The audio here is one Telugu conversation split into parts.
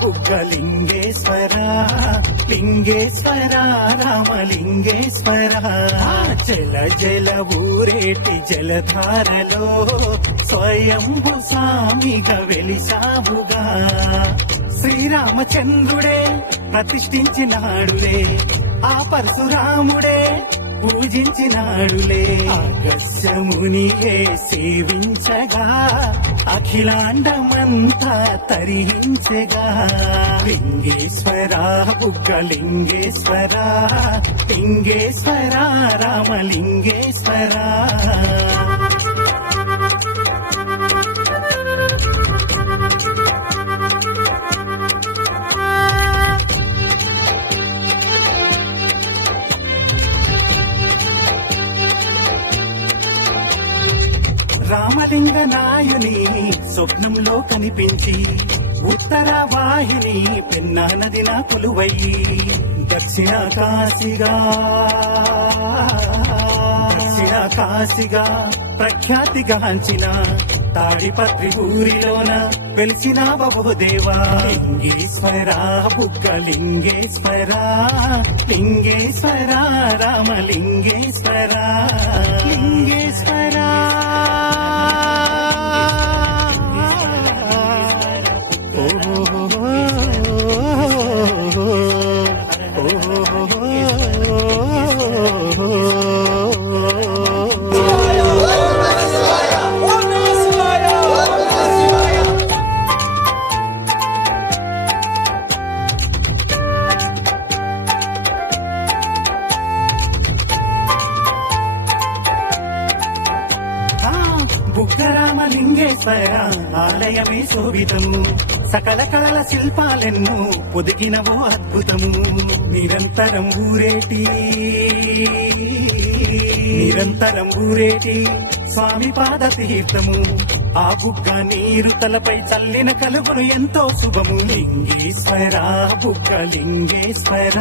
బుగ్గలింగేశ్వర లింగేశ్వర రామలింగేశ్వర జల జల ఊరేటి జలధారలో స్వయంభు స్వామిగా వెలిసావుగా శ్రీరామచంద్రుడే ప్రతిష్ఠించినాడులే ఆ పరశురాముడే పూజించినాడులే అగస్యమునియే సేవించగా అఖిలాండమంతా తరించగా లింగేశ్వర బుగ్గలింగేశ్వర లింగేశ్వర రామలింగేశ్వర రామలింగ నాయుని స్వప్నంలో కనిపించి ఉత్తర వాహిని పెన్నా నదిన కొలువయ్యి దక్షిణ కాశీగా ప్రఖ్యాతిగాంచిన తాడిపత్రి ఊరిలోన వెలిసిన బహుదేవా లింగేశ్వర బుగ్గలింగేశ్వర లింగేశ్వర రామలింగేశ్వర లింగేశ్వర బుగ్గరామలింగేశ్వర ఆలయమే శోభితము సకల కళల శిల్పాలెన్నో పొదిగినవో అద్భుతము నిరంతరం ఊరేటి స్వామి పాద తీర్థము ఆ బుగ్గ నీరు తలపై చల్లిన కలుగును ఎంతో శుభము లింగేశ్వర బుగ్గలింగేశ్వర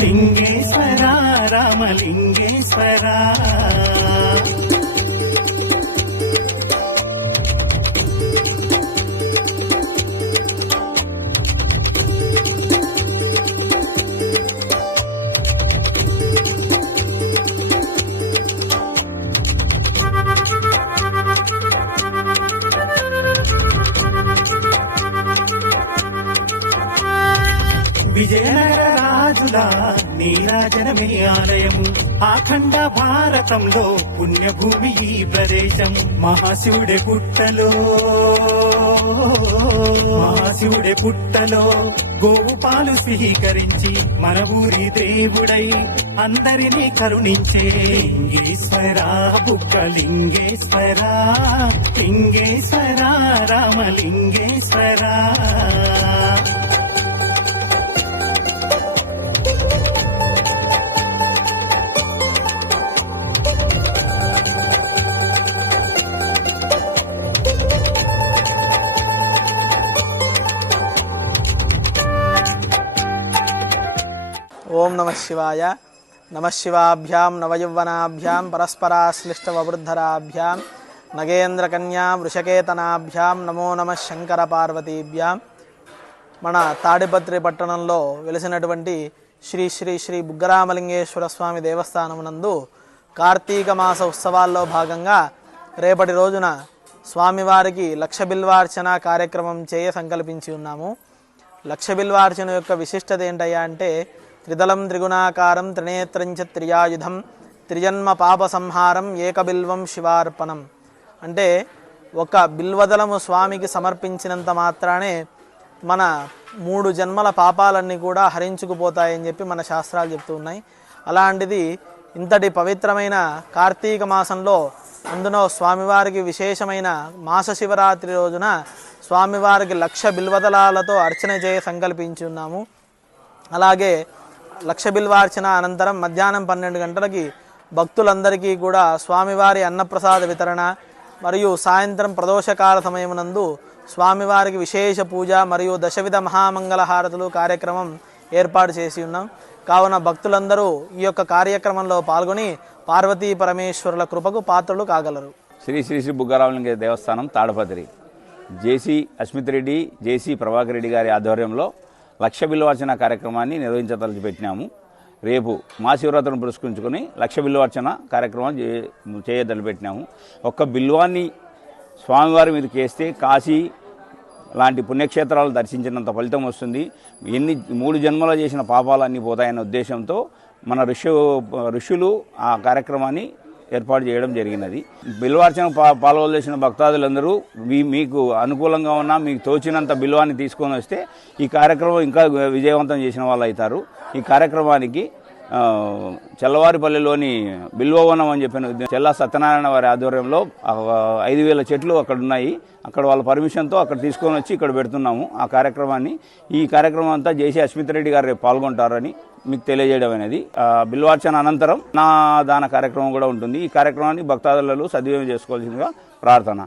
లింగేశ్వర రామలింగేశ్వర విజయనగర రాజుల నీరాజనమే ఆలయము అఖండ భారతంలో పుణ్యభూమి ఈ ప్రదేశం మహాశివుడే పుట్టలో గోవు పాలు స్వీకరించి మన ఊరి దేవుడై అందరినీ కరుణించే లింగేశ్వర బుగ్గలింగేశ్వర లింగేశ్వర రామలింగేశ్వర ఓం నమః శివాయ నమః శివాభ్యాం నవయౌవనాభ్యాం పరస్పరాశ్లిష్టవృద్ధరాభ్యాం నగేంద్రకన్యా వృషకేతనాభ్యాం నమో నమః శంకర పార్వతీభ్యాం. మన తాడిపత్రి పట్టణంలో వెలిసినటువంటి శ్రీ శ్రీ శ్రీ బుగ్గరామలింగేశ్వర స్వామి దేవస్థానమునందు కార్తీక మాస ఉత్సవాల్లో భాగంగా రేపటి రోజున స్వామివారికి లక్ష బిల్వార్చన కార్యక్రమం చేయ సంకల్పించి ఉన్నాము. లక్ష బిల్వార్చన యొక్క విశిష్టత ఏంటయ్యా అంటే త్రిదళం త్రిగుణాకారం త్రినేత్రంచ త్రియాయుధం త్రిజన్మ పాప సంహారం ఏకబిల్వం శివార్పణం. అంటే ఒక బిల్వదళము స్వామికి సమర్పించినంత మాత్రానే మన 3 జన్మల పాపాలన్నీ కూడా హరించుకుపోతాయని చెప్పి మన శాస్త్రాలు చెప్తూ ఉన్నాయి. అలాంటిది ఇంతటి పవిత్రమైన కార్తీక మాసంలో అందులో స్వామివారికి విశేషమైన మాస శివరాత్రి రోజున స్వామివారికి లక్ష బిల్వదళాలతో అర్చన చేయ సంకల్పించి ఉన్నాము. అలాగే లక్ష బిల్వార్చన అనంతరం మధ్యాహ్నం 12 గంటలకి భక్తులందరికీ కూడా స్వామివారి అన్నప్రసాద వితరణ మరియు సాయంత్రం ప్రదోషకాల సమయమునందు స్వామివారికి విశేష పూజ మరియు దశవిధ మహామంగళ హారతులు కార్యక్రమం ఏర్పాటు చేసి ఉన్నాం. కావున భక్తులందరూ ఈ యొక్క కార్యక్రమంలో పాల్గొని పార్వతీ పరమేశ్వరుల కృపకు పాత్రలు కాగలరు. శ్రీ శ్రీ శ్రీ బుగ్గరామలింగ దేవస్థానం తాడపత్రి జేసీ అస్మిత్ రెడ్డి, జేసీ ప్రభాకర్ రెడ్డి గారి ఆధ్వర్యంలో లక్ష బిల్వార్చన కార్యక్రమాన్ని నిర్వహించదలిపెట్టినాము. రేపు మహాశివరాత్రిని పురస్కరించుకొని లక్ష బిల్వార్చన కార్యక్రమం చేయదలిపెట్టినాము. ఒక్క బిల్వాన్ని స్వామివారి మీదకి వేస్తే కాశీ లాంటి పుణ్యక్షేత్రాలు దర్శించినంత ఫలితం వస్తుంది. 3 జన్మలో చేసిన పాపాలన్నీ పోతాయన్న ఉద్దేశంతో మన ఋషులు ఆ కార్యక్రమాన్ని ఏర్పాటు చేయడం జరిగినది. బిల్వార్చన పాల్గొలేసిన భక్తాదులందరూ మీకు అనుకూలంగా ఉన్న మీకు తోచినంత బిల్వాన్ని తీసుకొని వస్తే ఈ కార్యక్రమం ఇంకా విజయవంతం చేసిన వాళ్ళు అవుతారు. ఈ కార్యక్రమానికి చెల్లవారిపల్లిలోని బిల్వవనం అని చెప్పిన చెల్ల సత్యనారాయణ వారి ఆధ్వర్యంలో 5,000 చెట్లు అక్కడ ఉన్నాయి. అక్కడ వాళ్ళ పర్మిషన్తో అక్కడ తీసుకొని వచ్చి ఇక్కడ పెడుతున్నాము ఆ కార్యక్రమాన్ని. ఈ కార్యక్రమం అంతా జేసీ అస్మిత్ రెడ్డి గారు రేపు పాల్గొంటారని మీకు తెలియజేయడం అనేది. బిల్వార్చన అనంతరం నా దాన కార్యక్రమం కూడా ఉంటుంది. ఈ కార్యక్రమాన్ని భక్తాదులు సద్వినియోగం చేసుకోవాల్సిందిగా ప్రార్థన.